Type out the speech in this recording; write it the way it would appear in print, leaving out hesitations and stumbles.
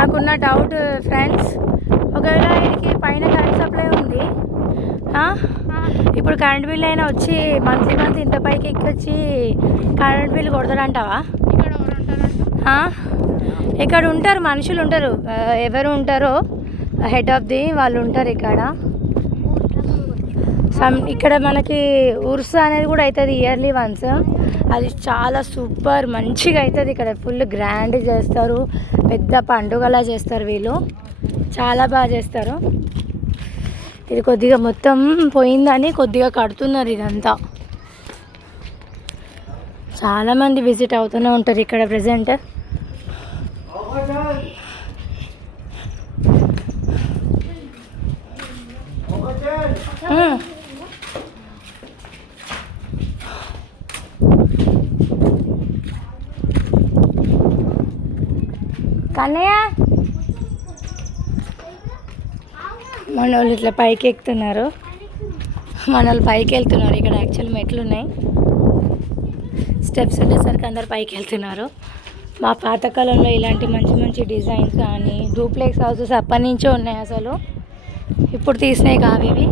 నాకున్న doubt friends, ఒకవేళ వీడికి పైన కరెంట్ సప్లై ఉంది, ఇప్పుడు కరెంట్ బిల్ అయినా వచ్చి మంత్లీ ఇంత పైకి ఎక్కొచ్చి కరెంట్ బిల్ కొడతాడంటావా? ఇక్కడ ఉంటారు మనుషులు ఉంటారు, ఎవరు ఉంటారో హెడ్ ఆఫ్ ది వాళ్ళు ఉంటారు ఇక్కడ. ఇక్కడ మనకి ఉర్స్ అనేది కూడా అవుతుంది ఇయర్లీ వన్స్. అది చాలా సూపర్ మంచిగా అవుతుంది ఇక్కడ. ఫుల్ గ్రాండ్ చేస్తారు, పెద్ద పండుగలా చేస్తారు వీళ్ళు, చాలా బాగా చేస్తారు. ఇది కొద్దిగా మొత్తం పోయిందని కొద్దిగా కడుతున్నారు ఇదంతా. చాలామంది విజిట్ అవుతూనే ఉంటారు ఇక్కడ ప్రజెంట్. కన్నయ్య మన వాళ్ళు ఇట్లా పైకి ఎక్కుతున్నారు, మన వాళ్ళు పైకి వెళ్తున్నారు. ఇక్కడ యాక్చువల్ మెట్లు ఉన్నాయి, స్టెప్స్ ఉండేసరికి అందరు పైకి వెళ్తున్నారు. మా పాతకాలంలో ఇలాంటి మంచి మంచి డిజైన్స్ కానీ డూప్లెక్స్ హౌసెస్ అప్పటి నుంచే ఉన్నాయి, అసలు ఇప్పుడు తీసినాయి కావు ఇవి.